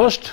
1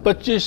25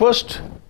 1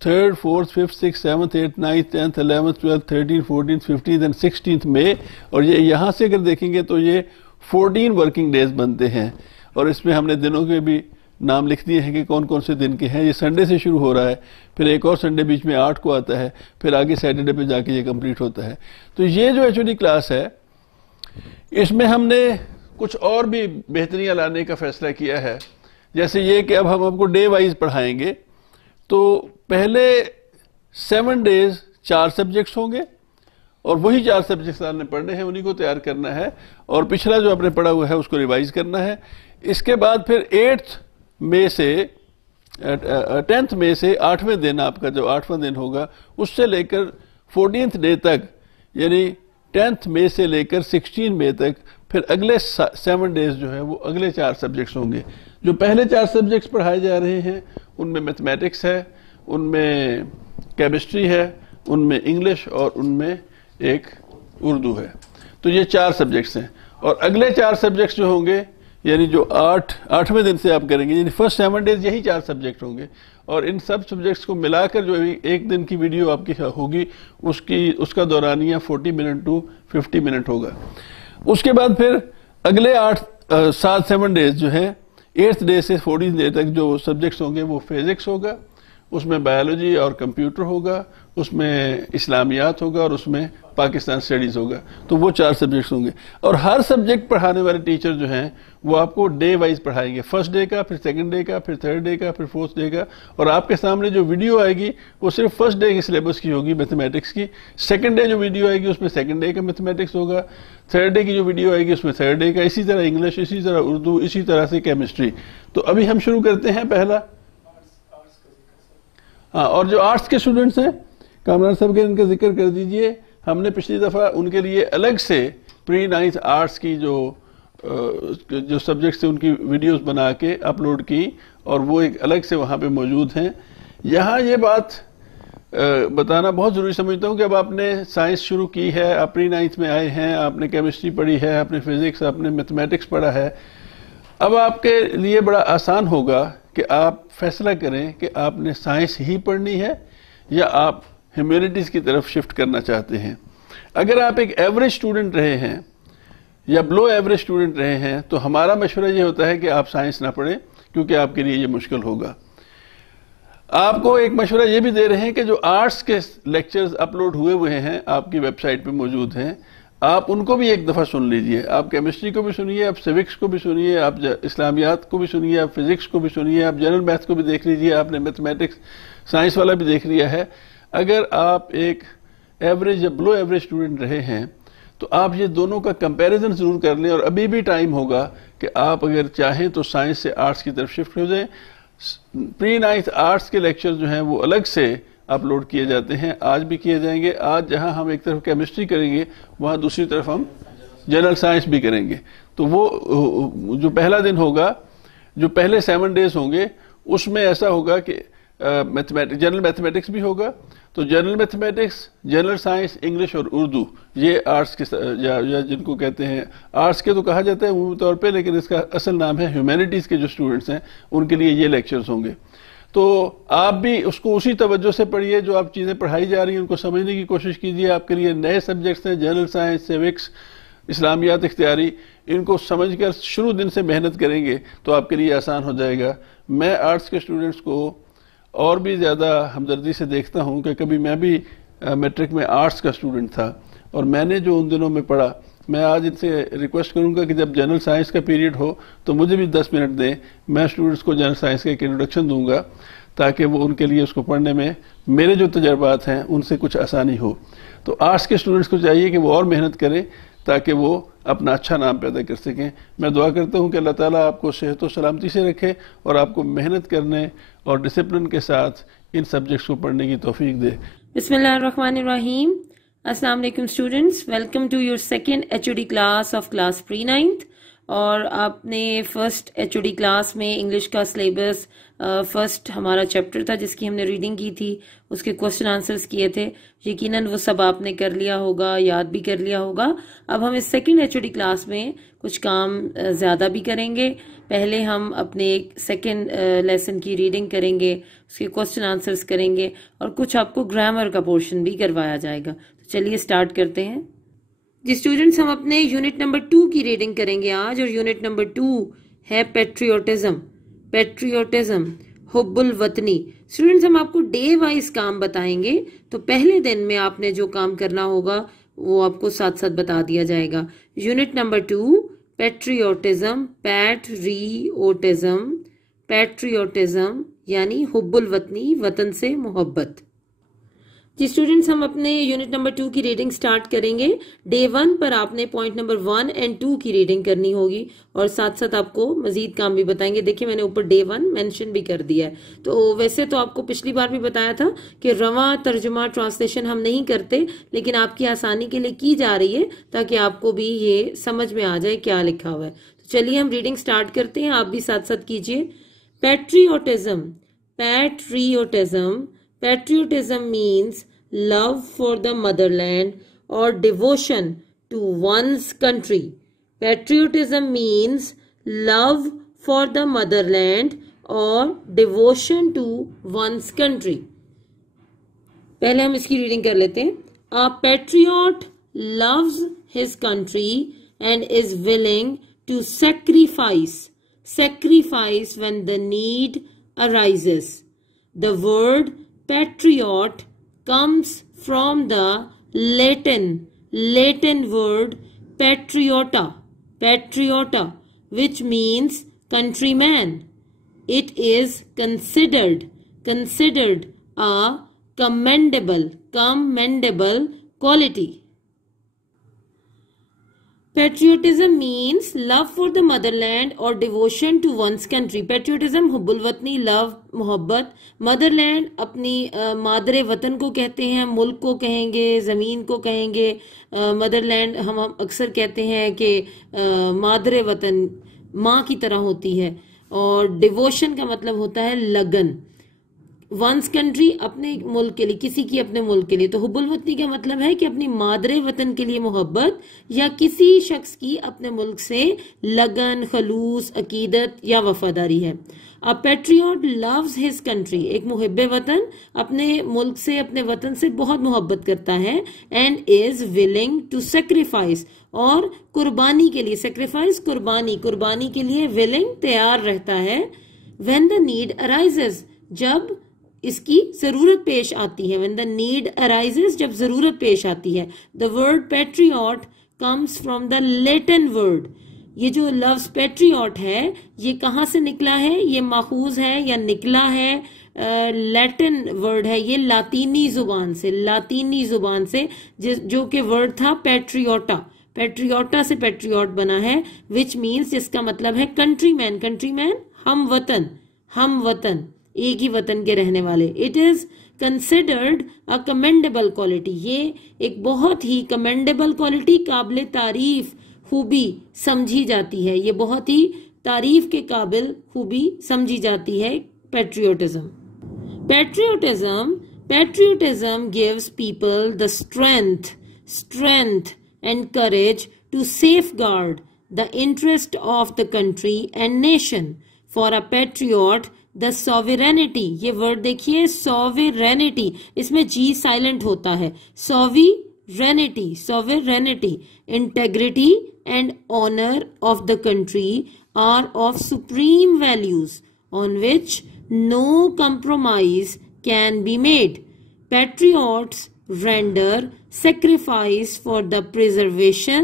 3rd, 4th, 5th, 6th, 7th, 8th, 9th, 10th, 11th, 12th, 13th, 14th, 15th and 16th مئی. اور یہ یہاں سے اگر دیکھیں گے تو یہ 14 ورکنگ ڈیز بنتے ہیں, اور اس میں ہم نے دنوں کے بھی نام لکھ دیے ہیں کہ کون کون سے دن کے ہیں. یہ سنڈے سے شروع ہو رہا ہے, پھر ایک اور سنڈے بیچ میں 8 کو آتا ہے, پھر آگے سیٹرڈے پہ جا کے یہ کمپلیٹ ہوتا ہے. تو یہ جو HOD کلاس ہے اس میں ہم نے کچھ اور بھی بہتریاں لانے کا فیصلہ کیا ہے. جیسے یہ کہ اب ہم آپ کو ڈے وائز پڑھائیں گے. تو پہلے 7 ڈیز 4 سبجیکٹس ہوں گے, اور وہی 4 سبجیکٹس آپ نے پڑھنے ہیں, انہی کو تیار کرنا ہے, اور پچھلا جو آپ نے پڑھا ہوا ہے اس کو ریوائز کرنا ہے. اس کے بعد پھر 10 مئی سے 8ویں دن, آپ کا جو 8واں دن ہوگا, اس سے لے کر 14th ڈے تک, یعنی 10 مئی سے لے کر 16 مئی تک, پھر اگلے 7 ڈیز جو ہے وہ اگلے 4 سبجیکٹس ہوں گے. جو پہلے 4 سبجیکٹس پڑھائے جا رہے ہیں ان میں میتھمیٹکس ہے, ان میں کیمسٹری ہے, ان میں انگلش, اور ان میں ایک اردو ہے. تو یہ 4 سبجیکٹس ہیں. اور اگلے 4 سبجیکٹس جو ہوں گے, یعنی جو 8ویں دن سے آپ کریں گے, یعنی فرسٹ 7 ڈیز یہی 4 سبجیکٹ ہوں گے, اور ان سب سبجیکٹس کو ملا کر جو ایک دن کی ویڈیو آپ کی ہوگی اس کا دورانیہ 40 منٹ ٹو 50 منٹ ہوگا. اس کے بعد پھر اگلے 7 ڈیز جو ہے, 8th ڈے سے 14th ڈے تک جو سبجیکٹس ہوں گے وہ فزکس ہوگا, اس میں بایولوجی اور کمپیوٹر ہوگا, اس میں اسلامیات ہوگا, اور اس میں پاکستان اسٹڈیز ہوگا. تو وہ 4 سبجیکٹس ہوں گے. اور ہر سبجیکٹ پڑھانے والے ٹیچر جو ہیں وہ آپ کو ڈے وائز پڑھائیں گے. فرسٹ ڈے کا, پھر سیکنڈ ڈے کا, پھر 3rd ڈے کا, پھر 4th ڈے کا. اور آپ کے سامنے جو ویڈیو آئے گی وہ صرف فرسٹ ڈے کے سلیبس کی ہوگی, میتھمیٹکس کی. سیکنڈ ڈے جو ویڈیو آئے گی اس میں سیکنڈ ڈے کا میتھمیٹکس ہوگا. 3rd ڈے کی جو ویڈیو آئے گی اس میں 3rd ڈے کا. اسی طرح انگلش, اسی طرح اردو, اسی طرح سے کیمسٹری. تو ابھی ہم شروع کرتے ہیں پہلا. اور جو آرٹس کے اسٹوڈنٹس ہیں, کامران صاحب کے ان کا ذکر کر دیجئے. ہم نے پچھلی دفعہ ان کے لیے الگ سے پری 9th آرٹس کی جو سبجیکٹس ہیں ان کی ویڈیوز بنا کے اپلوڈ کی, اور وہ ایک الگ سے وہاں پہ موجود ہیں. یہاں یہ بات بتانا بہت ضروری سمجھتا ہوں کہ اب آپ نے سائنس شروع کی ہے, آپ پری 9th میں آئے ہیں, آپ نے کیمسٹری پڑھی ہے, آپ نے فزکس, آپ نے میتھمیٹکس پڑھا ہے. اب آپ کے لیے بڑا آسان ہوگا کہ آپ فیصلہ کریں کہ آپ نے سائنس ہی پڑھنی ہے یا آپ ہیومینٹیز کی طرف شفٹ کرنا چاہتے ہیں. اگر آپ ایک ایوریج اسٹوڈنٹ رہے ہیں یا بلو ایوریج اسٹوڈنٹ رہے ہیں تو ہمارا مشورہ یہ ہوتا ہے کہ آپ سائنس نہ پڑھیں, کیونکہ آپ کے لیے یہ مشکل ہوگا. آپ کو ایک مشورہ یہ بھی دے رہے ہیں کہ جو آرٹس کے لیکچرز اپلوڈ ہوئے ہیں آپ کی ویب سائٹ پہ موجود ہیں, آپ ان کو بھی ایک دفعہ سن لیجئے. آپ کیمسٹری کو بھی سنیے, آپ سیوکس کو بھی سنیے, آپ اسلامیات کو بھی سنیے, آپ فزکس کو بھی سنیے, آپ جنرل میتھس کو بھی دیکھ لیجئے, آپ نے میتھمیٹکس سائنس والا بھی دیکھ لیا ہے. اگر آپ ایک ایوریج یا بلو ایوریج اسٹوڈنٹ رہے ہیں تو آپ یہ دونوں کا کمپیریزن ضرور کر لیں, اور ابھی بھی ٹائم ہوگا کہ آپ اگر چاہیں تو سائنس سے آرٹس کی طرف شفٹ ہو جائیں. پری 9th آرٹس کے لیکچر جو ہیں وہ الگ سے اپلوڈ کیے جاتے ہیں, آج بھی کیے جائیں گے. آج جہاں ہم ایک طرف کیمسٹری کریں گے وہاں دوسری طرف ہم جنرل سائنس بھی کریں گے. تو وہ جو پہلا دن ہوگا, جو پہلے 7 ڈیز ہوں گے, اس میں ایسا ہوگا کہ جنرل میتھمیٹکس بھی ہوگا. تو general mathematics, general science, English اور اردو, یہ آرٹس کے یا جن کو کہتے ہیں آرٹس کے تو کہا جاتا ہے عمومی طور پہ, لیکن اس کا اصل نام ہے ہیومینٹیز کے جو اسٹوڈنٹس ہیں ان کے لیے یہ لیکچرز ہوں گے. تو آپ بھی اس کو اسی توجہ سے پڑھیے, جو آپ چیزیں پڑھائی جا رہی ہیں ان کو سمجھنے کی کوشش کیجیے. آپ کے لیے نئے سبجیکٹس ہیں, جنرل سائنس, سیوکس, اسلامیات اختیاری, ان کو سمجھ کر شروع دن سے محنت کریں گے تو آپ کے لیے آسان ہو جائے گا. میں آرٹس کے اسٹوڈنٹس کو اور بھی زیادہ ہمدردی سے دیکھتا ہوں کہ کبھی میں بھی میٹرک میں آرٹس کا اسٹوڈنٹ تھا, اور میں نے جو ان دنوں میں پڑھا, میں آج ان سے ریکویسٹ کروں گا کہ جب جنرل سائنس کا پیریڈ ہو تو مجھے بھی 10 منٹ دیں. میں اسٹوڈنٹس کو جنرل سائنس کا ایک انٹروڈکشن دوں گا تاکہ وہ ان کے لیے اس کو پڑھنے میں میرے جو تجربات ہیں ان سے کچھ آسانی ہو. تو آرٹس کے اسٹوڈنٹس کو چاہیے کہ وہ اور محنت کریں تاکہ وہ اپنا اچھا نام پیدا کر سکیں. میں دعا کرتا ہوں کہ اللہ تعالیٰ آپ کو صحت و سلامتی سے رکھے اور آپ کو محنت کرنے اور ڈسپلن کے ساتھ ان سبجیکٹس کو پڑھنے کی توفیق دے. بسم اللہ الرحمن الرحیم. السلام علیکم students, welcome to your second HOD class of class pre 9th. اور آپ نے فرسٹ HOD کلاس میں انگلش کا سلیبس فرسٹ ہمارا چیپٹر تھا جس کی ہم نے ریڈنگ کی تھی، اس کے کوسچن آنسرز کیے تھے، یقیناً وہ سب آپ نے کر لیا ہوگا، یاد بھی کر لیا ہوگا۔ اب ہم اس سیکنڈ HOD کلاس میں کچھ کام زیادہ بھی کریں گے۔ پہلے ہم اپنے سیکنڈ لیسن کی ریڈنگ کریں گے، اس کے کوسچن آنسرز کریں گے، اور کچھ آپ کو گرامر کا پورشن بھی کروایا جائے گا۔ تو چلیے سٹارٹ کرتے ہیں۔ جی اسٹوڈنٹس، ہم اپنے یونٹ نمبر 2 کی ریڈنگ کریں گے آج، اور یونٹ نمبر 2 ہے پیٹریوٹزم۔ پیٹریوٹزم، حب الوطنی۔ اسٹوڈنٹس، ہم آپ کو ڈے وائز کام بتائیں گے، تو پہلے دن میں آپ نے جو کام کرنا ہوگا وہ آپ کو ساتھ ساتھ بتا دیا جائے گا۔ Unit number 2 patriotism, patriotism, patriotism یعنی حب الوطنی، وطن سے محبت۔ جی اسٹوڈنٹس، ہم اپنے یونٹ نمبر 2 کی ریڈنگ سٹارٹ کریں گے۔ ڈے 1 پر آپ نے پوائنٹ نمبر 1 اور 2 کی ریڈنگ کرنی ہوگی، اور ساتھ ساتھ آپ کو مزید کام بھی بتائیں گے۔ دیکھیں میں نے اوپر ڈے 1 مینشن بھی کر دیا ہے۔ تو ویسے تو آپ کو پچھلی بار بھی بتایا تھا کہ رواں ترجمہ ٹرانسلیشن ہم نہیں کرتے، لیکن آپ کی آسانی کے لیے کی جا رہی ہے تاکہ آپ کو بھی یہ سمجھ میں آ جائے کیا لکھا ہوا ہے۔ تو چلیے ہم ریڈنگ سٹارٹ کرتے ہیں، آپ بھی ساتھ ساتھ کیجئے۔ Patriotism, patriotism, patriotism means love for the motherland or devotion to one's country. Patriotism means love for the motherland or devotion to one's country. پہلے ہم اس کی ریڈنگ کر لیتے ہیں۔ A patriot loves his country and is willing to sacrifice when the need arises. The word patriot comes from the Latin word patriota, which means countryman. It is considered a commendable quality. Patriotism means love for the motherland or devotion to one's country. Patriotism حب الوطنی، love محبت، motherland اپنی مادر وطن کو کہتے ہیں، ملک کو کہیں گے، زمین کو کہیں گے۔ motherland ہم اکثر کہتے ہیں کہ مادر وطن ماں کی طرح ہوتی ہے، اور devotion کا مطلب ہوتا ہے لگن۔ ونس کنٹری اپنے ملک کے لیے، کسی کی اپنے ملک کے لیے۔ تو حب الوطنی کا مطلب ہے کہ اپنی مادر وطن کے لیے محبت، یا کسی شخص کی اپنے ملک سے لگن، خلوص، عقیدت یا وفاداری ہے۔ A patriot loves his country، ایک محب وطن اپنے ملک سے، اپنے وطن سے بہت محبت کرتا ہے، and is willing to sacrifice، اور قربانی کے لیے، sacrifice قربانی کے لیے willing تیار رہتا ہے، when the need arises، جب اس کی ضرورت پیش آتی ہے۔ when the need arises، جب ضرورت پیش آتی ہے۔ the word patriot comes from the Latin word، یہ جو لفظ پیٹریوٹ ہے یہ کہاں سے نکلا ہے؟ یہ ماخوذ ہے یا نکلا ہے لیٹن ورڈ ہے، یہ لاطینی زبان سے جو کہ ورڈ تھا پیٹریوٹا سے پیٹریوٹ بنا ہے، which means جس کا مطلب ہے کنٹری مین، ہم وطن، ایک ہی وطن کے رہنے والے۔ It is considered a commendable quality، یہ ایک بہت ہی commendable quality، قابل تعریف خوبی سمجھی جاتی ہے، یہ بہت ہی تعریف کے قابل خوبی سمجھی جاتی ہے patriotism. Patriotism gives people the strength and courage to safeguard the interest of the country and nation. For a patriot, the sovereignty، یہ ورڈ دیکھیے sovereignty، اس میں جی سائلنٹ ہوتا ہے، sovereignty، integrity and honor of the country are of supreme values on which no compromise can be made. Patriots render sacrifice for the preservation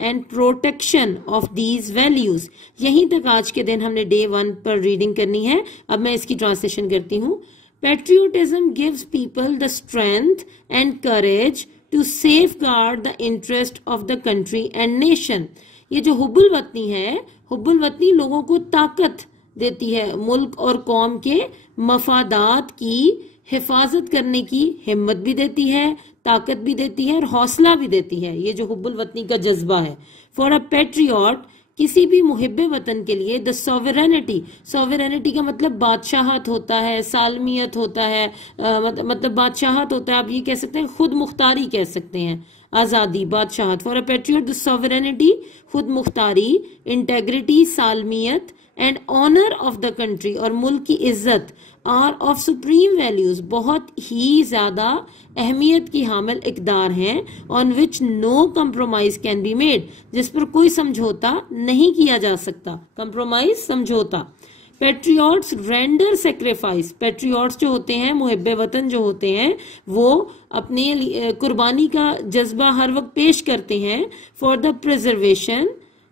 and protection of these values. یہیں تک آج کے دن ہم نے day 1 پر reading کرنی ہے۔ اب میں اس کی ٹرانسلیشن کرتی ہوں۔ Patriotism gives people the strength and courage to safeguard the interest of the country and nation. یہ جو حب الوطنی ہے، حب الوطنی لوگوں کو طاقت دیتی ہے، ملک اور قوم کے مفادات کی حفاظت کرنے کی ہمت بھی دیتی ہے، طاقت بھی دیتی ہے اور حوصلہ بھی دیتی ہے، یہ جو حب الوطنی کا جذبہ ہے. فار اے پیٹریوٹ، کسی بھی محب وطن کے لیے، دا سوورینٹی، سوورینٹی کا مطلب بادشاہت ہوتا ہے، سالمیت ہوتا ہے، مطلب بادشاہت ہوتا ہے، آپ یہ کہہ سکتے ہیں خود مختاری کہہ سکتے ہیں، آزادی، بادشاہت. For a patriot the sovereignty, خود مختاری، انٹیگریٹی، سالمیت، and honour of the country, اور ملک کی عزت، آر آف سپریم ویلیوز، بہت ہی زیادہ اہمیت کی حامل اقدار ہیں، آن وچ نو کمپرومائز کین بی میڈ، جس پر کوئی سمجھوتا نہیں کیا جا سکتا. کمپرومائز، سمجھوتا. پیٹریوٹس رینڈر سیکریفائس، پیٹریوٹس جو ہوتے ہیں، محب وطن جو ہوتے ہیں، وہ اپنے قربانی کا جذبہ ہر وقت پیش کرتے ہیں for the preservation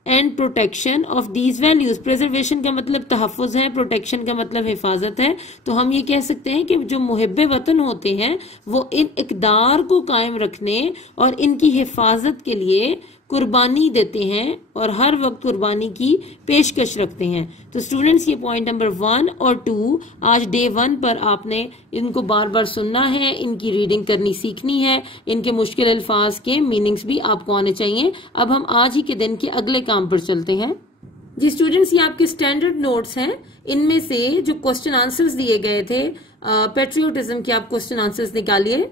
and protection of these values. Preservation کا مطلب تحفظ ہے، پروٹیکشن کا مطلب حفاظت ہے. تو ہم یہ کہہ سکتے ہیں کہ جو محب وطن ہوتے ہیں وہ ان اقدار کو قائم رکھنے اور ان کی حفاظت کے لیے قربانی دیتے ہیں اور ہر وقت قربانی کی پیشکش رکھتے ہیں. تو اسٹوڈنٹس، یہ پوائنٹ نمبر 1 اور 2 آج ڈے 1 پر آپ نے ان کو بار بار سننا ہے، ان کی ریڈنگ کرنی سیکھنی ہے، ان کے مشکل الفاظ کے میننگز بھی آپ کو آنے چاہیے. اب ہم آج ہی کے دن کے اگلے کام پر چلتے ہیں. جی اسٹوڈنٹس، یہ آپ کے اسٹینڈرڈ نوٹس ہیں، ان میں سے جو کوسچن آنسرز دیے گئے تھے پیٹریوٹزم کے، آپ کوسچن آنسرز نکالیے.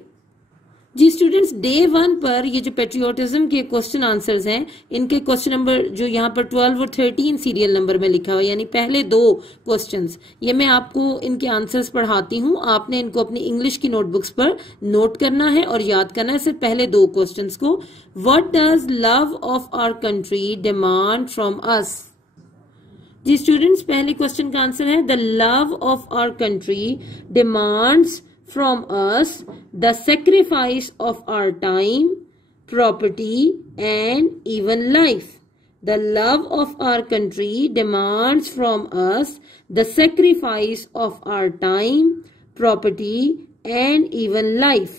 جی اسٹوڈنٹس، ڈے 1 پر یہ جو پیٹریوٹزم کے کوسچن آنسرز ہیں، ان کے کوسچن نمبر جو یہاں پر 12 اور 13 سیریل نمبر میں لکھا ہوا، یعنی پہلے 2 کوسچنز، یہ میں آپ کو ان کے آنسرز پڑھاتی ہوں. آپ نے ان کو اپنی انگلش کی نوٹ بکس پر نوٹ کرنا ہے اور یاد کرنا ہے صرف پہلے 2 کوسچنز کو. What does love of our country demand from us? جی اسٹوڈنٹس، پہلے کوسچن کا آنسر ہے the love of our country demands from us the sacrifice of our time, property, and even life. The love of our country demands from us the sacrifice of our time, property, and even life.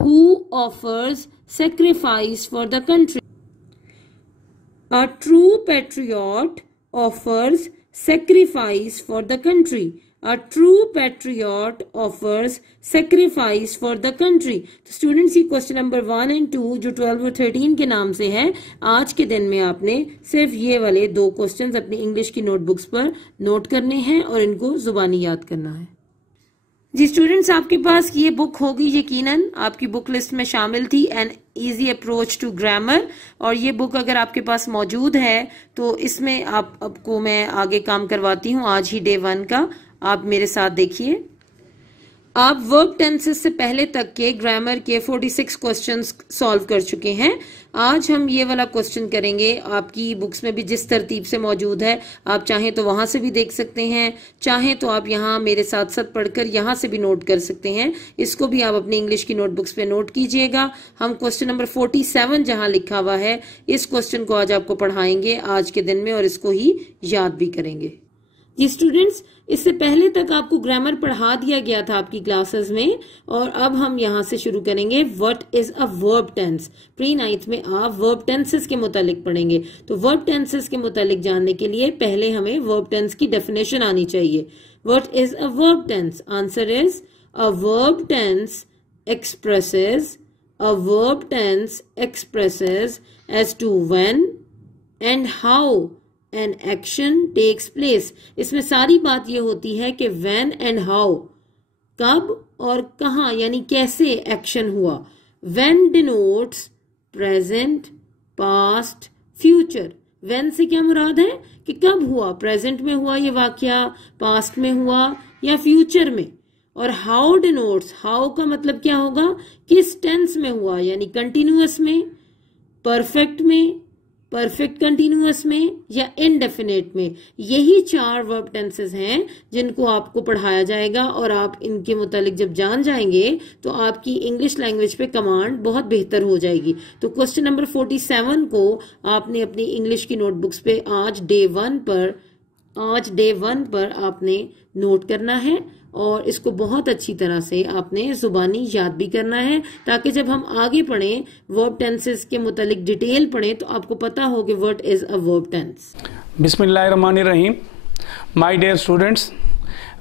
who offers sacrifice for the country? A true patriot offers sacrifice for the country. A true patriot offers sacrifice for the country. تو students, یہ question number 1 and 2 جو 12 اور 13 کے نام سے ہے، آج کے دن میں آپ نے صرف یہ والے 2 کوسچنز اپنی انگلش کی نوٹ بکس پر نوٹ کرنے ہیں اور ان کو زبانی یاد کرنا ہے. جی اسٹوڈنٹس، آپ کے پاس یہ بک ہوگی، یقیناً آپ کی بک لسٹ میں شامل تھی، an easy approach to grammar. اور یہ بک اگر آپ کے پاس موجود ہے تو اس میں آپ کو میں آگے کام کرواتی ہوں آج ہی ڈے 1 کا. آپ میرے ساتھ دیکھیے. آپ ورب ٹینسز سے پہلے تک کے گرامر کے 46 کوسچنز سالو کر چکے ہیں. آج ہم یہ والا کوسچن کریں گے. آپ کی بکس میں بھی جس ترتیب سے موجود ہے، آپ چاہیں تو وہاں سے بھی دیکھ سکتے ہیں، چاہیں تو آپ یہاں میرے ساتھ ساتھ پڑھ کر یہاں سے بھی نوٹ کر سکتے ہیں. اس کو بھی آپ اپنی انگلش کی نوٹ بکس پہ نوٹ کیجئے گا. ہم کوسچن نمبر 47 جہاں لکھا ہوا ہے، اس کوسچن کو آج آپ کو پڑھائیں گے آج کے دن میں، اور اس کو ہی یاد بھی کریں گے. جی اسٹوڈنٹس، اس سے پہلے تک آپ کو گرامر پڑھا دیا گیا تھا آپ کی کلاسز میں، اور اب ہم یہاں سے شروع کریں گے. What is a verb tennis? Pre 9th میں آپ ورب ٹینسز کے متعلق پڑھیں گے. تو ورب ٹینسز کے متعلق جاننے کے لیے پہلے ہمیں ورب ٹینس کی ڈیفینیشن آنی چاہیے. What is a verb tennis? Answer is a verb tense expresses as to when and how an action takes place. اس میں ساری بات یہ ہوتی ہے کہ when and how، کب اور کہاں، یعنی کیسے ایکشن ہوا. when denotes present, past, future. when سے کیا مراد ہے کہ کب ہوا، present میں ہوا یہ واقعہ، past میں ہوا یا future میں. اور how denotes، how کا مطلب کیا ہوگا، کس tense میں ہوا، یعنی continuous میں، perfect میں، پرفیکٹ کنٹینیوس میں یا انڈیفینیٹ میں. یہی 4 ورب ٹینسز ہیں جن کو آپ کو پڑھایا جائے گا، اور آپ ان کے متعلق جب جان جائیں گے تو آپ کی انگلش لینگویج پہ کمانڈ بہت بہتر ہو جائے گی. تو کوسچن نمبر 47 کو آپ نے اپنی انگلش کی نوٹ بکس پہ آج ڈے 1 پر آپ نے نوٹ کرنا ہے، اور اس کو بہت اچھی طرح سے آپ نے زبانی یاد بھی کرنا ہے، تاکہ جب ہم آگے پڑھیں ورب ٹینسز کے متعلق ڈیٹیل پڑھیں تو آپ کو پتا ہو کہ what is a verb tense. بسم اللہ الرحمن الرحیم. My dear students,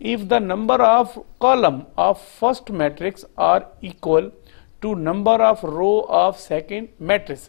if the number of column of first matrix are equal to number of row of second matrix।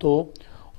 2,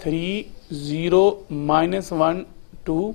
3 0 -1 2,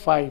5।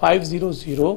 5 0 0।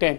10।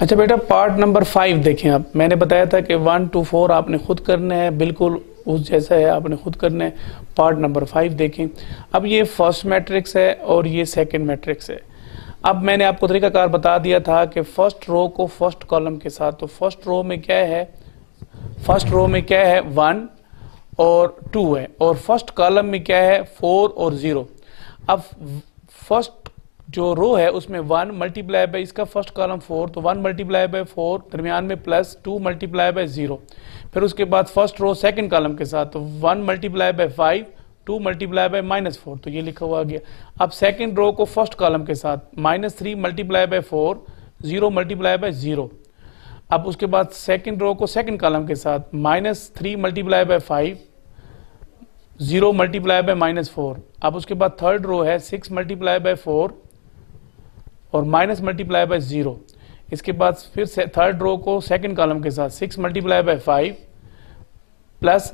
اچھا بیٹا پارٹ نمبر 5 دیکھیں آپ، میں نے بتایا تھا کہ 1 to 4 آپ نے خود کرنا ہے، بالکل اس جیسا ہے آپ نے خود کرنا ہے. پارٹ نمبر 5 دیکھیں. اب یہ فرسٹ میٹرکس ہے اور یہ سیکنڈ میٹرکس ہے. اب میں نے آپ کو طریقہ کار بتا دیا تھا کہ فرسٹ رو کو فرسٹ کالم کے ساتھ، تو فرسٹ رو میں کیا ہے، فرسٹ رو میں کیا ہے 1 اور 2 ہے، اور فرسٹ کالم میں کیا ہے 4 اور 0. اب فرسٹ جو رو ہے اس میں 1 ملٹیپلائی بائی اس کا فرسٹ کالم 4، تو 1 ملٹیپلائی بائی 4 درمیان میں پلس 2 ملٹیپلائی بائی 0. پھر اس کے بعد فرسٹ رو سیکنڈ کالم کے ساتھ، تو 1 ملٹیپلائی بائی 5 2 ملٹیپلائی بائی -4، تو یہ لکھا ہوا گیا. اب سیکنڈ رو کو فرسٹ کالم کے ساتھ -3 ملٹیپلائی بائی 4 0 ملٹیپلائی بائی 0. اب اس کے بعد سیکنڈ رو کو سیکنڈ کالم کے ساتھ -3 ملٹیپلائی بائی 5 0 ملٹیپلائی بائی -4. اب اس کے بعد تھرڈ رو ہے 6 ملٹیپلائی بائی 4 اور مائنس ملٹیپلائی بائی 0. اس کے بعد پھر تھرڈ رو کو سیکنڈ کالم کے ساتھ 6 multiply by 5 plus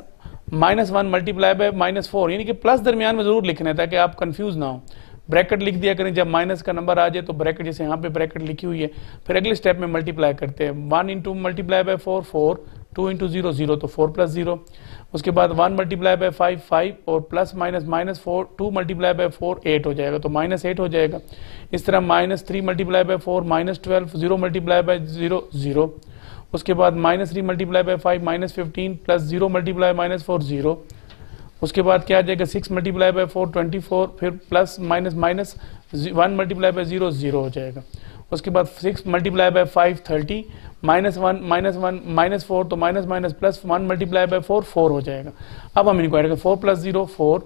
-1 multiply by -4، یعنی کہ پلس درمیان میں ضرور لکھنا ہے تاکہ آپ کنفیوز نہ ہو. بریکٹ لکھ دیا کریں جب مائنس کا نمبر آ جائے تو بریکٹ، جیسے یہاں پہ بریکٹ لکھی ہوئی ہے. پھر اگلے سٹیپ میں ملٹیپلائی کرتے ہیں، 1 انٹو ملٹیپلائی بائی 4 4 2 انٹو 0 0، تو 4 پلس 0. اس کے بعد 1 ملٹیپلائی بائی 5 5 اور پلس -4 2 ملٹیپلائی بائی 4 8 ہو جائے گا، تو -8 ہو جائے گا. اس طرح -3 ملٹیپلائی بائی 4 -12 0 ملٹیپلائی بائی 0 0. اس کے بعد -3 ملٹیپلائی بائی 5 -15 پلس 0 ملٹیپلائی -4 0. اس کے بعد کیا آ جائے گا 6 ملٹیپلائی بائی 4 24، پھر پلس -1 ملٹیپلائی بائی 0 0 ہو جائے گا. اس کے بعد 6 ملٹیپلائی بائی 5 30 -1 -4، تو پلس 1 ملٹیپلائی بائی 4 4 ہو جائے گا. اب ہم ان کو ایڈ کریں، 4 پلس 0 4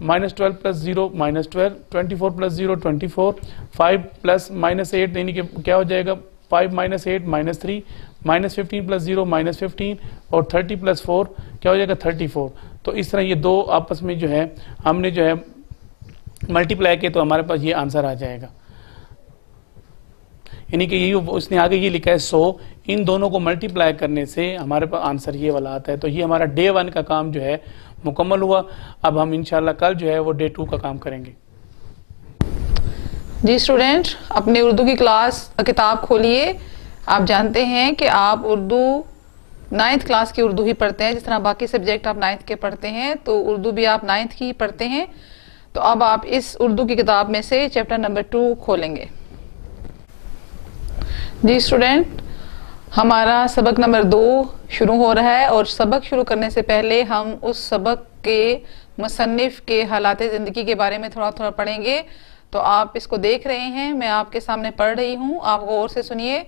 -12 پلس 0 -12 24 پلس 0 24 5 پلس -8، یعنی کہ کیا ہو جائے گا 5 -8 -3 -15 پلس 0 -15 اور 30 پلس 4 کیا ہو جائے گا 34. تو اس طرح یہ دو آپس میں جو ہے ہم نے جو ہے ملٹیپلائی کیا تو ہمارے پاس یہ آنسر آ جائے گا. یعنی کہ اس نے آگے یہ لکھا ہے 100، ان دونوں کو ملٹیپلائی کرنے سے ہمارے پاس آنسر یہ والا آتا ہے. تو یہ ہمارا ڈے 1 کا کام جو ہے مکمل ہوا. اب ہم انشاءاللہ کل جو ہے وہ ڈے 2 کا کام کریں گے. جی اسٹوڈینٹ، اپنی اردو کی کلاس کتاب کھولیے. آپ جانتے ہیں کہ آپ اردو 9th کلاس کی اردو ہی پڑھتے ہیں، جس طرح باقی سبجیکٹ آپ 9th کے پڑھتے ہیں تو اردو بھی آپ 9th کی پڑھتے ہیں. تو اب آپ اس اردو کی کتاب میں سے چیپٹر نمبر 2 کھولیں گے. جی اسٹوڈینٹ، ہمارا سبق نمبر 2 شروع ہو رہا ہے، اور سبق شروع کرنے سے پہلے ہم اس سبق کے مصنف کے حالات زندگی کے بارے میں تھوڑا پڑھیں گے. تو آپ اس کو دیکھ رہے ہیں، میں آپ کے سامنے پڑھ رہی ہوں، آپ غور سے سنیے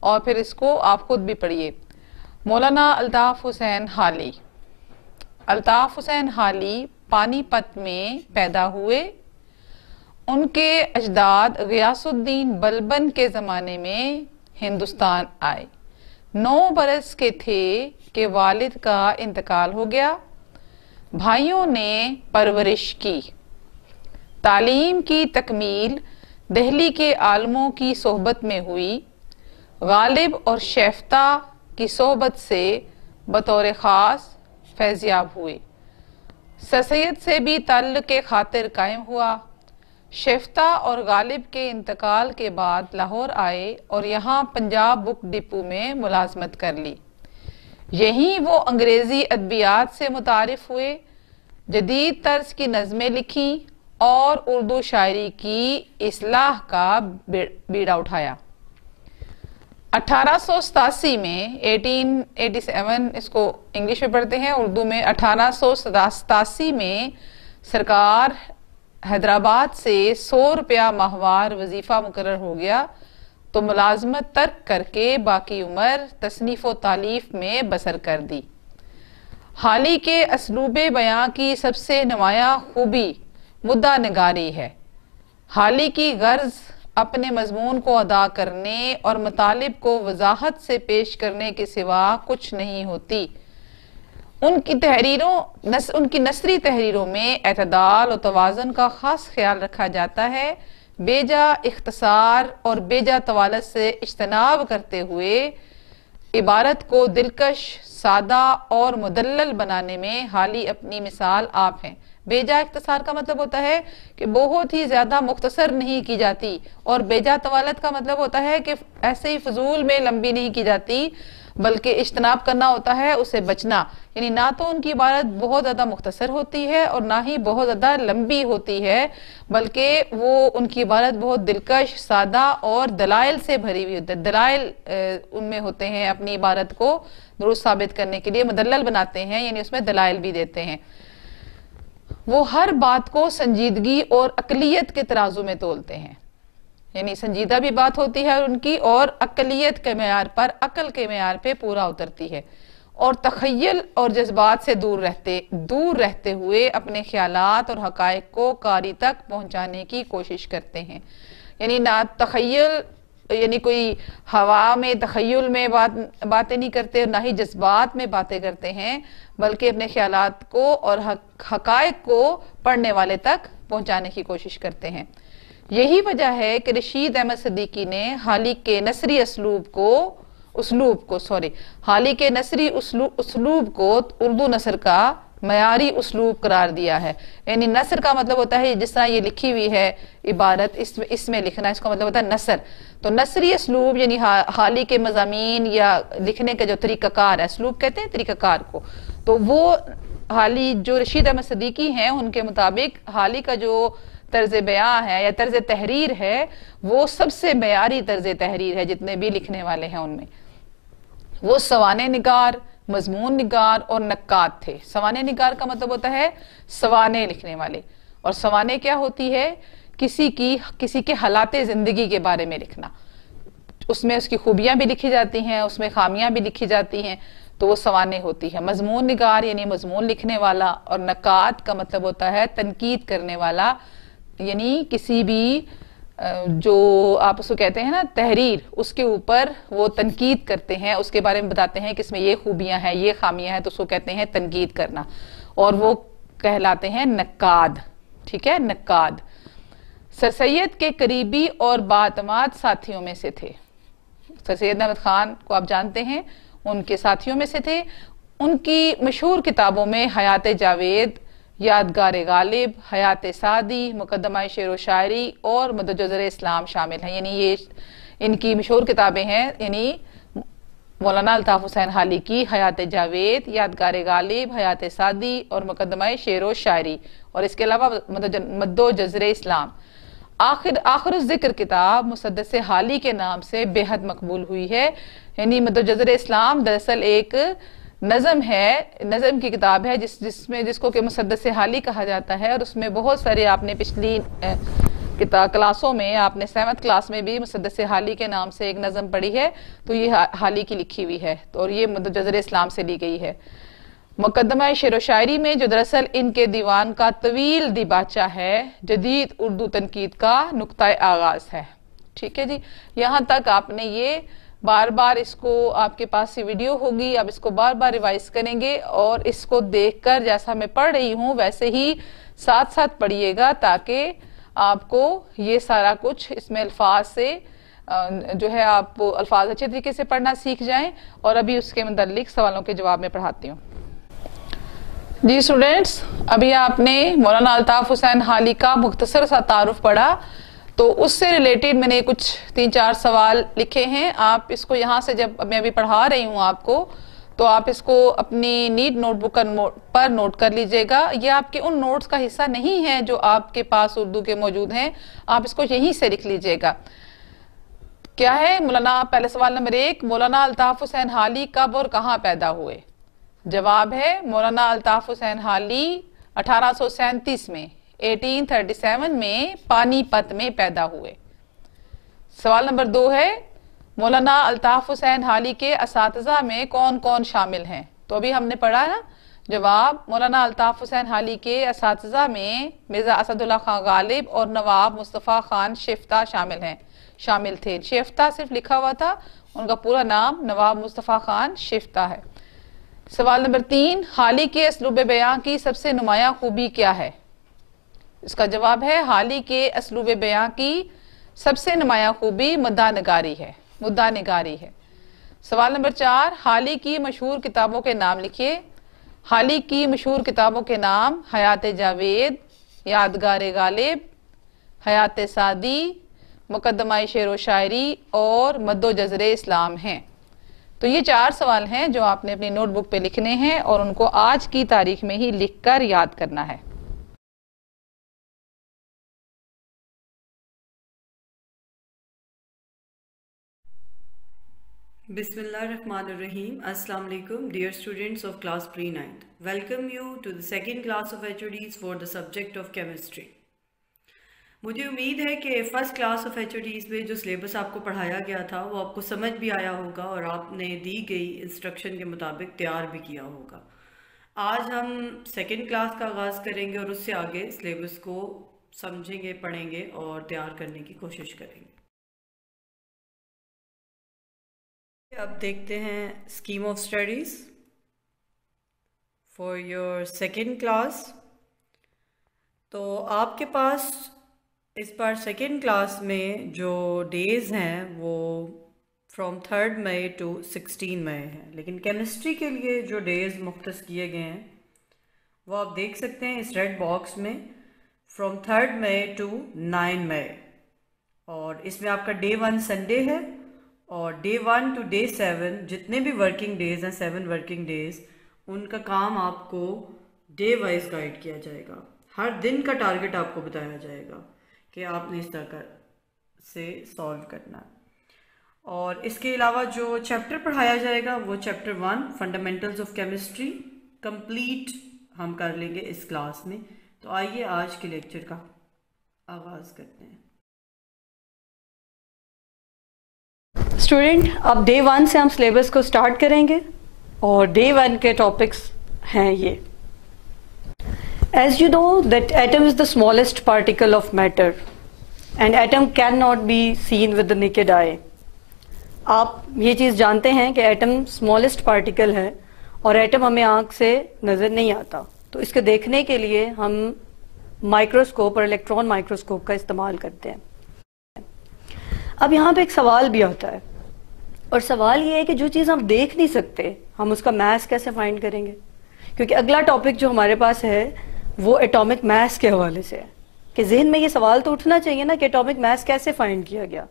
اور پھر اس کو آپ خود بھی پڑھیے. مولانا الطاف حسین حالی. الطاف حسین حالی پانی پت میں پیدا ہوئے. ان کے اجداد غیاث الدین بلبن کے زمانے میں ہندوستان آئے. 9 برس کے تھے کہ والد کا انتقال ہو گیا. بھائیوں نے پرورش کی. تعلیم کی تکمیل دہلی کے عالموں کی صحبت میں ہوئی. غالب اور شیفتہ کی صحبت سے بطور خاص فیضیاب ہوئے. سر سید سے بھی تعلق خاطر قائم ہوا. شیفتہ اور غالب کے انتقال کے بعد لاہور آئے اور یہاں پنجاب بک ڈپو میں ملازمت کر لی. یہیں وہ انگریزی ادبیات سے متعارف ہوئے، جدید طرز کی نظمیں لکھیں اور اردو شاعری کی اصلاح کا بیڑا اٹھایا. 1887 میں 1887 اس کو انگلش میں پڑھتے ہیں، اردو میں 1887 میں سرکار حیدرآباد سے 100 روپیہ ماہوار وظیفہ مقرر ہو گیا تو ملازمت ترک کر کے باقی عمر تصنیف و تالیف میں بسر کر دی. حالی کے اسلوب بیاں کی سب سے نمایاں خوبی مدعا نگاری ہے. حالی کی غرض اپنے مضمون کو ادا کرنے اور مطالب کو وضاحت سے پیش کرنے کے سوا کچھ نہیں ہوتی. ان کی نثری تحریروں میں اعتدال و توازن کا خاص خیال رکھا جاتا ہے. بیجا اختصار اور بیجا طوالت سے اجتناب کرتے ہوئے عبارت کو دلکش، سادہ اور مدلل بنانے میں حالی اپنی مثال آپ ہیں۔ بے جا اختصار کا مطلب ہوتا ہے کہ بہت ہی زیادہ مختصر نہیں کی جاتی، اور بے جا طوالت کا مطلب ہوتا ہے کہ ایسے ہی فضول میں لمبی نہیں کی جاتی، بلکہ اجتناب کرنا ہوتا ہے اسے بچنا، یعنی نہ تو ان کی عبارت بہت زیادہ مختصر ہوتی ہے اور نہ ہی بہت زیادہ لمبی ہوتی ہے، بلکہ وہ ان کی عبارت بہت دلکش، سادہ اور دلائل سے بھری ہوئی ہوتی ہے۔ دلائل ان میں ہوتے ہیں اپنی عبارت کو درست ثابت کرنے کے لیے مدلل بناتے ہیں، یعنی اس میں دلائل بھی دیتے ہیں۔ وہ ہر بات کو سنجیدگی اور عقلیت کے ترازو میں تولتے ہیں، یعنی سنجیدہ بھی بات ہوتی ہے ان کی، اور عقلیت کے معیار پر، عقل کے معیار پہ پورا اترتی ہے، اور تخیل اور جذبات سے دور رہتے ہوئے اپنے خیالات اور حقائق کو قاری تک پہنچانے کی کوشش کرتے ہیں۔ یعنی نہ تخیل، یعنی کوئی ہوا میں تخیل میں باتیں نہیں کرتے، نہ ہی جذبات میں باتیں کرتے ہیں، بلکہ اپنے خیالات کو اور حقائق کو پڑھنے والے تک پہنچانے کی کوشش کرتے ہیں۔ یہی وجہ ہے کہ رشید احمد صدیقی نے حالی کے نثری اسلوب کو اردو نثر کا معیاری اسلوب قرار دیا ہے۔ یعنی نثر کا مطلب ہوتا ہے جس طرح یہ لکھی ہوئی ہے عبارت، اس میں لکھنا، اس کا مطلب ہوتا ہے نثر۔ تو نثری اسلوب یعنی حالی کے مضامین یا لکھنے کا جو طریقہ کار ہے، اسلوب کہتے ہیں طریقہ کار کو، تو وہ حالی جو رشید احمد صدیقی ہیں ان کے مطابق حالی کا جو طرز بیان ہے یا طرز تحریر ہے، وہ سب سے معیاری طرز تحریر ہے جتنے بھی لکھنے والے ہیں ان میں۔ وہ سوانح نگار، مضمون نگار اور نقاد تھے۔ سوانح نگار کا مطلب ہوتا ہے سوانح لکھنے والے، اور سوانح کیا ہوتی ہے؟ کسی کے حالات زندگی کے بارے میں لکھنا، اس میں اس کی خوبیاں بھی لکھی جاتی ہیں، اس میں خامیاں بھی لکھی جاتی ہیں، تو وہ سوانح ہوتی ہے۔ مضمون نگار یعنی مضمون لکھنے والا، اور نقاد کا مطلب ہوتا ہے تنقید کرنے والا، یعنی کسی بھی جو آپ اس کو کہتے ہیں نا تحریر، اس کے اوپر وہ تنقید کرتے ہیں، اس کے بارے میں بتاتے ہیں کہ اس میں یہ خوبیاں ہیں، یہ خامیاں ہیں، تو اس کو کہتے ہیں تنقید کرنا، اور وہ کہلاتے ہیں نقاد۔ ٹھیک ہے، نقاد سر سید کے قریبی اور باعتماد ساتھیوں میں سے تھے۔ سر سید احمد خان کو آپ جانتے ہیں، ان کے ساتھیوں میں سے تھے۔ ان کی مشہور کتابوں میں حیات جاوید، یادگار غالب، حیات سعدی، مقدمہ شعر و شاعری اور مدجر اسلام شامل ہیں۔ یعنی یہ ان کی مشہور کتابیں ہیں، یعنی مولانا الطاف حسین حالی کی حیات جاوید، یادگار غالب، حیات سعدی اور مقدمہ شعر و شاعری، اور اس کے علاوہ مدجر اسلام۔ آخر الذکر کتاب مسدس حالی کے نام سے بے حد مقبول ہوئی ہے۔ یعنی مدجر اسلام دراصل ایک نظم ہے، نظم کی کتاب ہے جس کو کہ مسدس حالی کہا جاتا ہے، اور اس میں بہت سارے آپ نے پچھلی کلاسوں میں، آپ نے 7th کلاس میں بھی مسدس حالی کے نام سے ایک نظم پڑھی ہے، تو یہ حالی کی لکھی ہوئی ہے، اور یہ مدجر اسلام سے لی گئی ہے۔ مقدمہ شعر و شاعری میں، جو دراصل ان کے دیوان کا طویل دیباچہ ہے، جدید اردو تنقید کا نقطۂ آغاز ہے۔ ٹھیک ہے جی، یہاں تک آپ نے یہ بار بار اس کو، آپ کے پاس یہ ویڈیو ہوگی، آپ اس کو بار بار ریوائز کریں گے، اور اس کو دیکھ کر جیسا میں پڑھ رہی ہوں ویسے ہی ساتھ ساتھ پڑھیے گا، تاکہ آپ کو یہ سارا کچھ اس میں الفاظ سے جو ہے آپ الفاظ اچھے طریقے سے پڑھنا سیکھ جائیں۔ اور ابھی اس کے متعلق سوالوں کے جواب میں پڑھاتی ہوں۔ جی اسٹوڈینٹس، ابھی آپ نے مولانا الطاف حسین حالی کا مختصر سا تعارف پڑھا، تو اس سے ریلیٹڈ میں نے کچھ 3-4 سوال لکھے ہیں۔ آپ اس کو یہاں سے، جب میں ابھی پڑھا رہی ہوں آپ کو، تو آپ اس کو اپنی نیٹ نوٹ بک پر نوٹ کر لیجئے گا۔ یہ آپ کے ان نوٹس کا حصہ نہیں ہے جو آپ کے پاس اردو کے موجود ہیں، آپ اس کو یہیں سے لکھ لیجئے گا۔ کیا ہے مولانا، پہلے سوال نمبر 1، مولانا الطاف حسین حالی کب اور کہاں پیدا ہوئے؟ جواب ہے مولانا الطاف حسین حالی 1837 میں 1837 میں پانی پت میں پیدا ہوئے۔ سوال نمبر 2 ہے، مولانا الطاف حسین حالی کے اساتذہ میں کون کون شامل ہیں؟ تو ابھی ہم نے پڑھا نا، جواب مولانا الطاف حسین حالی کے اساتذہ میں مرزا اسد اللہ خان غالب اور نواب مصطفیٰ خان شفتہ شامل تھے۔ شفتہ صرف لکھا ہوا تھا، ان کا پورا نام نواب مصطفیٰ خان شفتہ ہے۔ سوال نمبر 3، حالی کے اسلوب بیان کی سب سے نمایاں خوبی کیا ہے؟ اس کا جواب ہے حالی کے اسلوب بیان کی سب سے نمایاں خوبی مدعا نگاری ہے۔ سوال نمبر 4، حال ہی کی مشہور کتابوں کے نام لکھیے۔ حال ہی کی مشہور کتابوں کے نام حیات جاوید، یادگار غالب، حیات سعدی، مقدمہ شعر و شاعری اور مد و جزر اسلام ہیں۔ تو یہ 4 سوال ہیں جو آپ نے اپنی نوٹ بک پہ لکھنے ہیں اور ان کو آج کی تاریخ میں ہی لکھ کر یاد کرنا ہے۔ Bismillah ar-Rahman ar-Rahim. Assalamu alaikum, dear students of class pre-9th. Welcome you to the second class of HODs for the subject of chemistry. مجھے امید ہے کہ فرسٹ کلاس آف HODs میں جو سلیبس آپ کو پڑھایا گیا تھا وہ آپ کو سمجھ بھی آیا ہوگا اور آپ نے دی گئی انسٹرکشن کے مطابق تیار بھی کیا ہوگا۔ آج ہم سیکنڈ کلاس کا آغاز کریں گے اور اس سے آگے سلیبس کو سمجھیں گے، پڑھیں گے اور تیار کرنے کی کوشش کریں گے۔ اب دیکھتے ہیں scheme of studies for your second class. تو آپ کے پاس اس بار سیکنڈ کلاس میں جو ڈیز ہیں وہ فرام 3 مئی ٹو 16 مئی ہیں، لیکن کیمسٹری کے لیے جو ڈیز مختص کیے گئے ہیں وہ آپ دیکھ سکتے ہیں اس ریڈ باکس میں، فرام 3 مئی ٹو 9 مئی، اور اس میں آپ کا ڈے 1 سنڈے ہے اور ڈے 1 ٹو ڈے 7 جتنے بھی ورکنگ ڈیز ہیں 7 ورکنگ ڈیز، ان کا کام آپ کو ڈے وائز گائیڈ کیا جائے گا۔ ہر دن کا ٹارگٹ آپ کو بتایا جائے گا کہ آپ نے اس طرح سے سالو کرنا ہے۔ اور اس کے علاوہ جو چیپٹر پڑھایا جائے گا وہ chapter 1 fundamentals of chemistry complete ہم کر لیں گے اس کلاس میں۔ تو آئیے آج کے لیکچر کا آغاز کرتے ہیں۔ اسٹوڈنٹ اب ڈے 1 سے ہم سلیبس کو سٹارٹ کریں گے اور ڈے 1 کے ٹاپکس ہیں یہ۔ As you know that atom is the smallest particle of matter and atom cannot be seen with the naked eye. آپ یہ چیز جانتے ہیں کہ ایٹم smallest particle ہے اور ایٹم ہمیں آنکھ سے نظر نہیں آتا، تو اس کے دیکھنے کے لیے ہم مائکروسکوپ اور الیکٹران مائکروسکوپ کا استعمال کرتے ہیں۔ اب یہاں پہ ایک سوال بھی آتا ہے، اور سوال یہ ہے کہ جو چیز ہم دیکھ نہیں سکتے ہم اس کا میس کیسے فائنڈ کریں گے، کیونکہ اگلا ٹاپک جو ہمارے پاس ہے وہ ایٹامک میس کے حوالے سے ہے کہ ذہن میں یہ سوال تو اٹھنا چاہیے نا کہ ایٹامک میس کیسے فائنڈ کیا گیا۔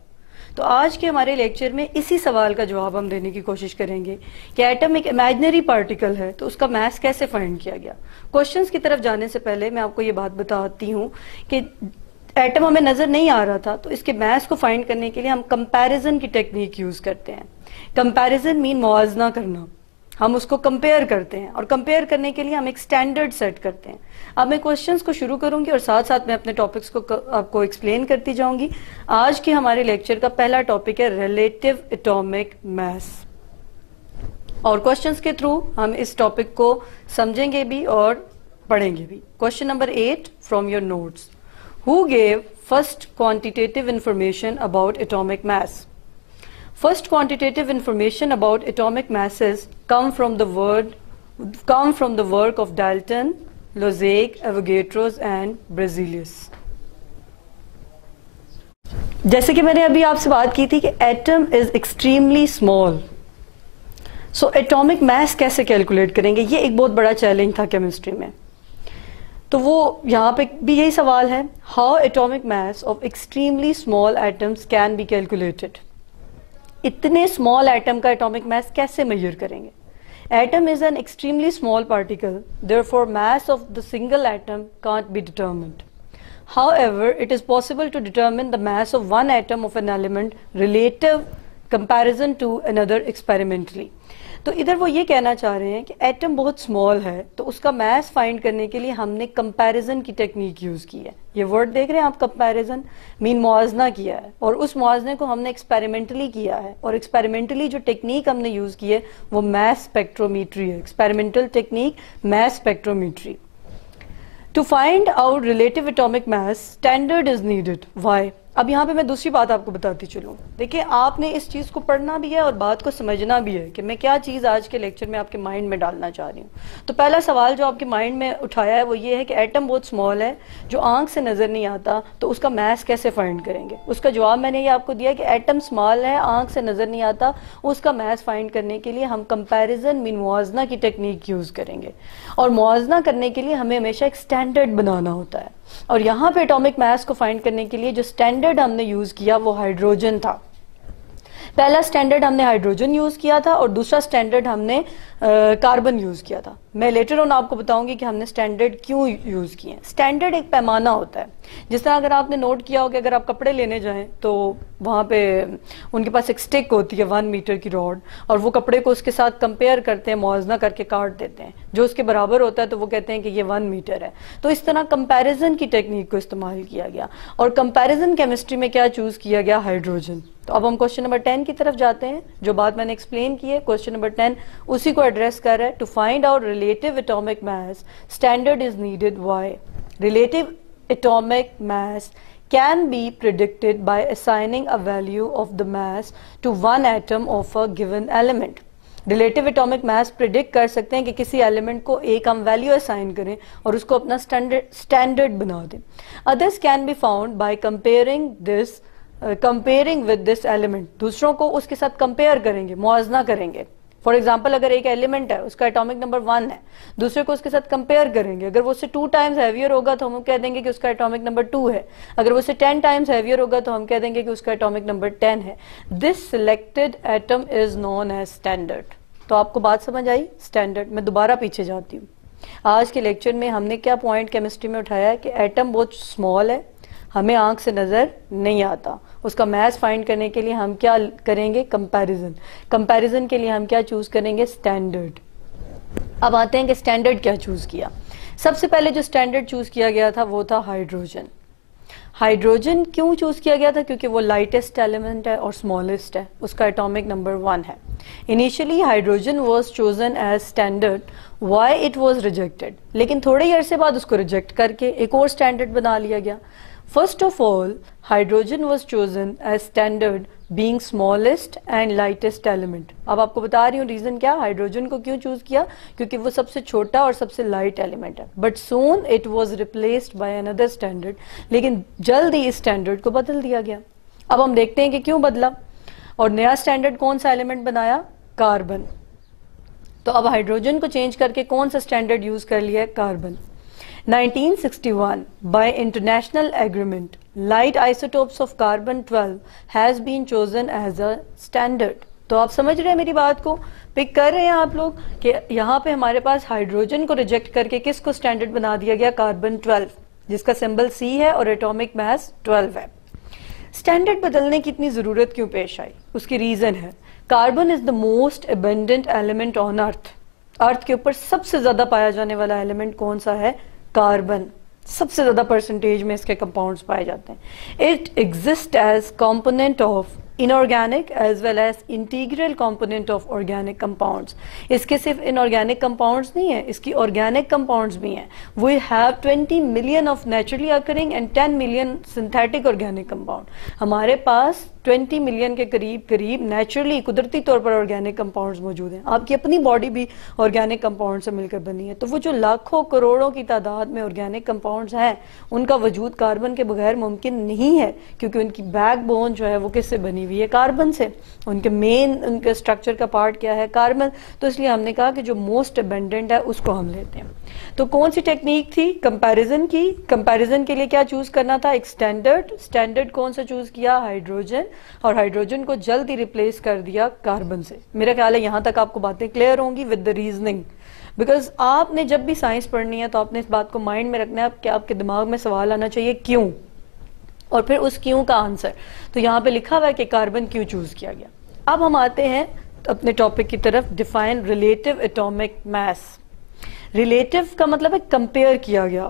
تو آج کے ہمارے لیکچر میں اسی سوال کا جواب ہم دینے کی کوشش کریں گے کہ ایٹم ایک امیجنری پارٹیکل ہے تو اس کا میس کیسے فائنڈ کیا گیا۔ کوشچنز کی طرف جانے سے پہلے میں آپ کو یہ بات بتاتی ہوں کہ ایٹم ہمیں نظر نہیں آ رہا تھا تو اس کے میس کو فائنڈ کرنے کے لیے ہم کمپیریزن کی ٹیکنیک یوز کرتے ہیں۔ کمپیریزن مین موازنہ کرنا، ہم اس کو کمپیئر کرتے ہیں اور کمپیئر کرنے کے لیے ہم ایک سٹینڈرڈ سیٹ کرتے ہیں۔ اب میں کوشچنز کو شروع کروں گی اور ساتھ ساتھ میں اپنے ٹاپکس کو آپ کو ایکسپلین کرتی جاؤں گی۔ آج کے ہمارے لیکچر کا پہلا ٹاپک ہے ریلیٹیو ایٹامک میس، اور کوشچنز کے تھرو ہم اس ٹاپک کو سمجھیں گے بھی اور پڑھیں گے بھی۔ Question number 8 from your notes, who give first quantitative information about atomic mass? First quantitative information about atomic masses come from the work of Dalton, Losaic, Avogadros and Berzelius. جیسے کہ میں نے ابھی آپ سے بات کی تھی کہ atom is extremely small, so atomic mass کیسے کیلکولیٹ کریں گے، یہ ایک بہت بڑا چیلنج تھا کیمسٹری میں۔ تو وہ یہاں پہ بھی یہی سوال ہے، how atomic mass of extremely small atoms can be calculated? اتنے اسمال ایٹم کا ایٹامک میس کیسے میجر کریں گے؟ Atom is an extremely small particle, therefore mass of the single atom can't be determined. However, it is possible to determine the mass of one atom of an element relative comparison to another experimentally. تو ادھر وہ یہ کہنا چاہ رہے ہیں کہ atom بہت اسمال ہے تو اس کا میس فائنڈ کرنے کے لیے ہم نے کمپیریزن کی ٹیکنیک یوز کی ہے۔ یہ ورڈ دیکھ رہے ہیں آپ، کمپیریزن مین موازنہ کیا ہے، اور اس موازنے کو ہم نے ایکسپیریمنٹلی کیا ہے، اور ایکسپیریمنٹلی جو ٹیکنیک ہم نے یوز کی ہے وہ میس اسپیکٹرومیٹری ہے، experimental technique mass spectrometry. To find out relative atomic mass, standard is needed. Why? اب یہاں پہ میں دوسری بات آپ کو بتاتی چلوں. دیکھیں آپ نے اس چیز کو پڑھنا بھی ہے اور بات کو سمجھنا بھی ہے کہ میں کیا چیز آج کے لیکچر میں آپ کے مائنڈ میں ڈالنا چاہ رہی ہوں. تو پہلا سوال جو آپ کے مائنڈ میں اٹھایا ہے وہ یہ ہے کہ ایٹم بہت اسمال ہے جو آنکھ سے نظر نہیں آتا, تو اس کا میس کیسے فائنڈ کریں گے. اس کا جواب میں نے یہ آپ کو دیا کہ ایٹم اسمال ہے, آنکھ سے نظر نہیں آتا, اس کا میس فائنڈ کرنے کے لیے ہم کمپیریزن مین موازنہ کی ٹیکنیک یوز کریں گے, اور موازنہ کرنے کے لیے ہمیں ہمیشہ ایک اسٹینڈرڈ بنانا ہوتا ہے. اور یہاں پہ ایٹامک میس کو فائنڈ کرنے کے لیے جو اسٹینڈرڈ ہم نے یوز کیا وہ ہائیڈروجن تھا. پہلا اسٹینڈرڈ ہم نے ہائیڈروجن یوز کیا تھا اور دوسرا اسٹینڈرڈ ہم نے کاربن یوز کیا تھا. میں لیٹر آن آپ کو بتاؤں گی کہ ہم نے اسٹینڈرڈ کیوں یوز کیے ہیں. اسٹینڈرڈ ایک پیمانہ ہوتا ہے. جس طرح اگر آپ نے نوٹ کیا ہو کہ اگر آپ کپڑے لینے جائیں تو وہاں پہ ان کے پاس ایک سٹک ہوتی ہے 1 میٹر کی راڈ, اور وہ کپڑے کو اس کے ساتھ کمپیئر کرتے ہیں, موازنہ کر کے کاٹ دیتے ہیں, جو اس کے برابر ہوتا ہے تو وہ کہتے ہیں کہ یہ 1 میٹر ہے. تو اس طرح کمپیریزن کی ٹیکنیک کو استعمال کیا گیا, اور کمپیریزن کیمسٹری میں کیا چوز کیا گیا, ہائیڈروجن. تو اب ہم کوشچن نمبر 10 کی طرف جاتے ہیں. جو بات میں نے ایکسپلین کی ہے کوشچن نمبر 10 اسی کو ایڈریس کر رہا ہے. To find out relative atomic mass standard is needed. Why relative atomic mass can be predicted by assigning a value of the mass to one atom of a given element. Relative atomic mass predict کر سکتے ہیں کہ کسی element کو ایک ہم value assign کریں اور اس کو اپنا اسٹینڈرڈ بنا دیں. Others can be found by comparing with this element. دوسروں کو اس کے ساتھ کمپیئر کریں گے, موازنہ کریں گے. فار ایگزامپل اگر ایک ایلیمنٹ ہے اس کا ایٹامک نمبر 1 ہے, دوسرے کو اس کے ساتھ کمپیئر کریں گے. اگر وہ اس سے 2 ٹائمز ہیویئر ہوگا تو ہم کہہ دیں گے کہ اس کا ایٹامک نمبر 2 ہے. اگر وہ اس سے 10 ٹائمز ہیویئر ہوگا تو ہم کہہ دیں گے کہ اس کا ایٹامک نمبر 10 ہے. دس selected atom is known as standard. تو آپ کو بات سمجھ آئی اسٹینڈرڈ. میں دوبارہ پیچھے جاتی ہوں. آج کے لیکچر میں ہم نے کیا پوائنٹ کیمسٹری میں اٹھایا ہے کہ ایٹم بہت اسمال ہے, ہمیں آنکھ سے نظر نہیں آتا. اس کا میس فائنڈ کرنے کے لیے ہم کیا کریں گے, کمپیریزن. کمپیریزن کے لیے ہم کیا چوز کریں گے, اسٹینڈرڈ. اب آتے ہیں کہ اسٹینڈرڈ کیا چوز کیا. سب سے پہلے جو اسٹینڈرڈ چوز کیا گیا تھا وہ تھا ہائیڈروجن. ہائیڈروجن کیوں چوز کیا گیا تھا, کیونکہ وہ لائٹسٹ ایلیمنٹ ہے اور اسمالسٹ ہے, اس کا ایٹامک نمبر 1 ہے. Initially hydrogen was chosen as standard. Why it was rejected. لیکن تھوڑے ہی عرصے بعد اس کو ریجیکٹ کر کے ایک اور اسٹینڈرڈ بنا لیا گیا. First of all, hydrogen was chosen as standard being smallest and lightest element. اب آپ کو بتا رہی ہوں ریزن کیا, ہائیڈروجن کو کیوں چوز کیا, کیونکہ وہ سب سے چھوٹا اور سب سے لائٹ ایلیمنٹ ہے. But soon it was replaced by another standard. لیکن جلد ہی اس اسٹینڈرڈ کو بدل دیا گیا. اب ہم دیکھتے ہیں کہ کیوں بدلا, اور نیا اسٹینڈرڈ کون سا ایلیمنٹ بنایا, کاربن. تو اب ہائیڈروجن کو چینج کر کے کون سا اسٹینڈرڈ یوز کر لیا ہے, carbon. 1961 by international agreement, light isotopes of carbon-12 has been chosen as a standard. تو آپ سمجھ رہے ہیں میری بات کو, پک کر رہے ہیں آپ لوگ کہ یہاں پہ ہمارے پاس ہائیڈروجن کو ریجیکٹ کر کے کس کو اسٹینڈرڈ بنا دیا گیا, کاربن 12, جس کا سمبل C ہے اور ایٹامک میس 12 ہے. اسٹینڈرڈ بدلنے کی اتنی ضرورت کیوں پیش آئی, اس کی ریزن ہے, carbon is the most abundant element on earth. Earth کے اوپر سب سے زیادہ پایا جانے والا ایلیمنٹ کون سا ہے, کاربن. سب سے زیادہ پرسنٹیج میں اس کے کمپاؤنڈز پائے جاتے ہیں. It exist as component of inorganic as well as integral component of organic compounds. اس کے صرف انآرگینک کمپاؤنڈز نہیں ہیں, اس کی آرگینک کمپاؤنڈز بھی ہیں. We have 20 million of naturally occurring and 10 million synthetic organic compound. ہمارے پاس 20 ملین کے قریب نیچرلی قدرتی طور پر آرگینک کمپاؤنڈز موجود ہیں. آپ کی اپنی باڈی بھی آرگینک کمپاؤنڈ سے مل کر بنی ہے. تو وہ جو لاکھوں کروڑوں کی تعداد میں آرگینک کمپاؤنڈز ہیں, ان کا وجود کاربن کے بغیر ممکن نہیں ہے, کیونکہ ان کی بیک بون جو ہے وہ کس سے بنی ہوئی ہے, کاربن سے. ان کے ان کے اسٹرکچر کا پارٹ کیا ہے, کاربن. تو اس لیے ہم نے کہا کہ جو موسٹ ابنڈنٹ ہے اس کو ہم لیتے ہیں. تو کون سی ٹیکنیک تھی, کمپیریزن کی. کمپیریزن کے لیے کیا چوز کرنا تھا, ایک اسٹینڈرڈ. اسٹینڈرڈ کون سا چوز کیا, ہائیڈروجن, اور ہائیڈروجن کو جلد ہی ریپلیس کر دیا کاربن سے. میرا خیال ہے یہاں تک آپ کو باتیں کلیئر ہوں گی ود دا ریزننگ. بیکاز آپ نے جب بھی سائنس پڑھنی ہے تو آپ نے اس بات کو مائنڈ میں رکھنا ہے کہ آپ کے دماغ میں سوال آنا چاہیے کیوں, اور پھر اس کیوں کا آنسر. تو یہاں پہ لکھا ہوا ہے کہ کاربن کیوں چوز کیا گیا. اب ہم آتے ہیں اپنے ٹاپک کی طرف, define relative atomic mass. Relative کا مطلب ہے کمپیئر کیا گیا,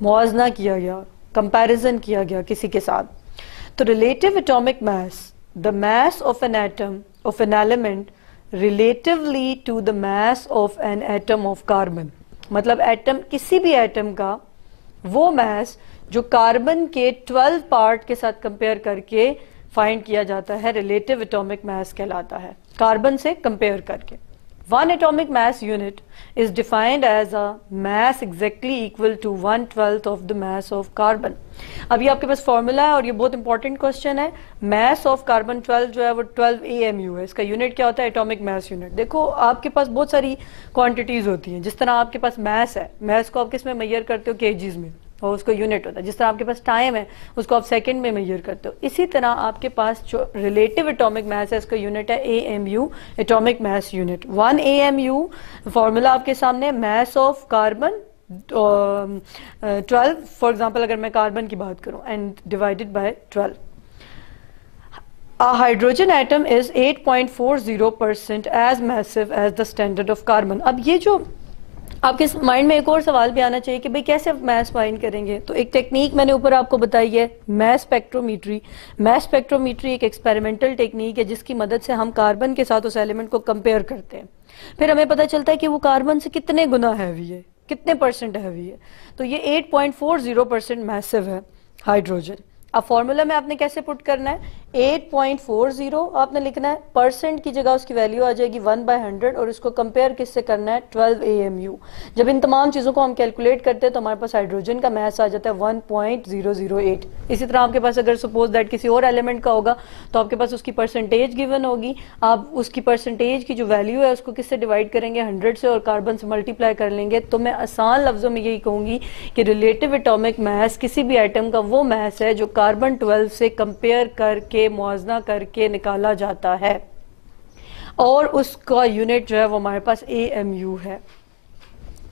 موازنہ کیا گیا, کمپیریزن کیا گیا کسی کے ساتھ. تو relative atomic mass, the mass of an atom of an element relatively to the mass of an atom of carbon. مطلب ایٹم, کسی بھی ایٹم کا وہ mass جو کاربن کے 12 پارٹ کے ساتھ کمپیئر کر کے فائنڈ کیا جاتا ہے ریلیٹیو اٹامک ماس کہلاتا ہے, کاربن سے کمپیئر کر کے. One atomic mass unit is defined as a mass exactly equal to 1/12 of the mass of carbon. اب یہ آپ کے پاس فارمولا ہے اور یہ بہت امپورٹنٹ کوشچن ہے. mass of carbon 12 جو ہے وہ 12 AMU ہے. اس کا یونٹ کیا ہوتا ہے؟ Atomic mass unit. دیکھو آپ کے پاس بہت ساری کوانٹیٹیز ہوتی ہیں. جس طرح آپ کے پاس mass ہے, mass کو آپ کس میں میئر کرتے ہو؟ kgs میں, اور اس کو یونٹ ہوتا ہے. جس طرح آپ کے پاس ٹائم ہے اس کو آپ سیکنڈ میں میئر کرتے ہو. اسی طرح آپ کے پاس جو ریلیٹیو اٹامک میس ہے اس کا یونٹ ہے AMU, atomic mass unit. 1 AMU formula آپ کے سامنے, mass of carbon 12 for example اگر میں کاربن کی بات کروں, and divided by 12. A hydrogen atom is 8.40% as massive as the standard of carbon. اب یہ جو آپ کے مائنڈ میں ایک اور سوال بھی آنا چاہیے کہ بھئی کیسے میس فائنڈ کریں گے, تو ایک ٹیکنیک میں نے اوپر آپ کو بتائی ہے, میس اسپیکٹرومیٹری. میس اسپیکٹرومیٹری ایک ایکسپیریمنٹل ٹیکنیک ہے جس کی مدد سے ہم کاربن کے ساتھ اس ایلیمنٹ کو کمپیئر کرتے ہیں. پھر ہمیں پتہ چلتا ہے کہ وہ کاربن سے کتنے گنا ہیوی ہے, کتنے پرسنٹ ہیوی ہے. تو یہ 8.40% میسو ہے ہائیڈروجن. اب فارمولا میں آپ نے کیسے پٹ کرنا ہے؟ 8.40 آپ نے لکھنا ہے, پرسنٹ کی جگہ اس کی ویلیو آ جائے گی 1/100, اور اس کو کمپیئر کس سے کرنا ہے؟ 12 AMU. جب ان تمام چیزوں کو ہم کیلکولیٹ کرتے ہیں تو ہمارے پاس ہائیڈروجن کا میس آ جاتا ہے 1.008. اسی طرح آپ کے پاس اگر سپوز دیٹ کسی اور ایلیمنٹ کا ہوگا تو آپ کے پاس اس کی پرسنٹیج گیون ہوگی. آپ اس کی پرسنٹیج کی جو ویلیو ہے اس کو کس سے ڈیوائڈ کریں گے؟ 100 سے, اور کاربن سے ملٹیپلائی کر لیں گے. تو میں آسان لفظوں میں یہی کہوں گی کہ ریلیٹیو اٹامک میس کسی بھی ایٹم کا وہ میس ہے جو کاربن 12 سے کمپیئر کر کے موازنہ کر کے نکالا جاتا ہے, اور اس کا یونٹ جو ہے وہ ہمارے پاس AMU ہے.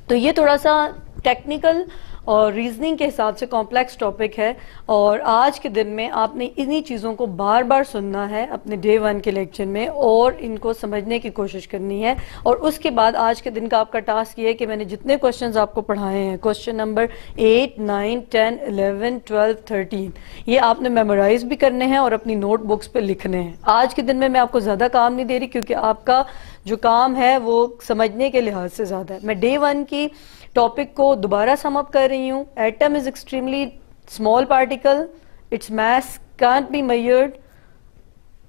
تو یہ تھوڑا سا ٹیکنیکل اور ریزننگ کے حساب سے کمپلیکس ٹاپک ہے, اور آج کے دن میں آپ نے انہی چیزوں کو بار بار سننا ہے اپنے ڈے 1 کے لیکچر میں, اور ان کو سمجھنے کی کوشش کرنی ہے. اور اس کے بعد آج کے دن کا آپ کا ٹاسک یہ ہے کہ میں نے جتنے کوشچنز آپ کو پڑھائے ہیں, کوشچن نمبر 8, 9, 10, 11, 12, 13, یہ آپ نے میمورائز بھی کرنے ہیں اور اپنی نوٹ بکس پہ لکھنے ہیں. آج کے دن میں آپ کو زیادہ کام نہیں دے رہی کیونکہ آپ کا جو کام ہے وہ سمجھنے کے لحاظ سے زیادہ ہے. میں ڈے 1 کی ٹاپک کو دوبارہ سم اپ کر رہی ہوں. Atom is extremely small particle, its mass can't be measured.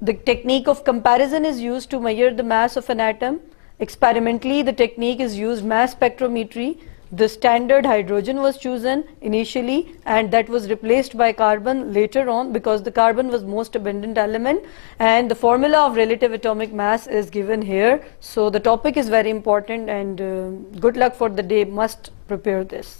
The technique of comparison is used to measure the mass of an atom. Experimentally, the technique is used mass spectrometry. The standard hydrogen was chosen initially, and that was replaced by carbon later on because the carbon was most abundant element, and the formula of relative atomic mass is given here. So the topic is very important, and good luck for the day. Must prepare this.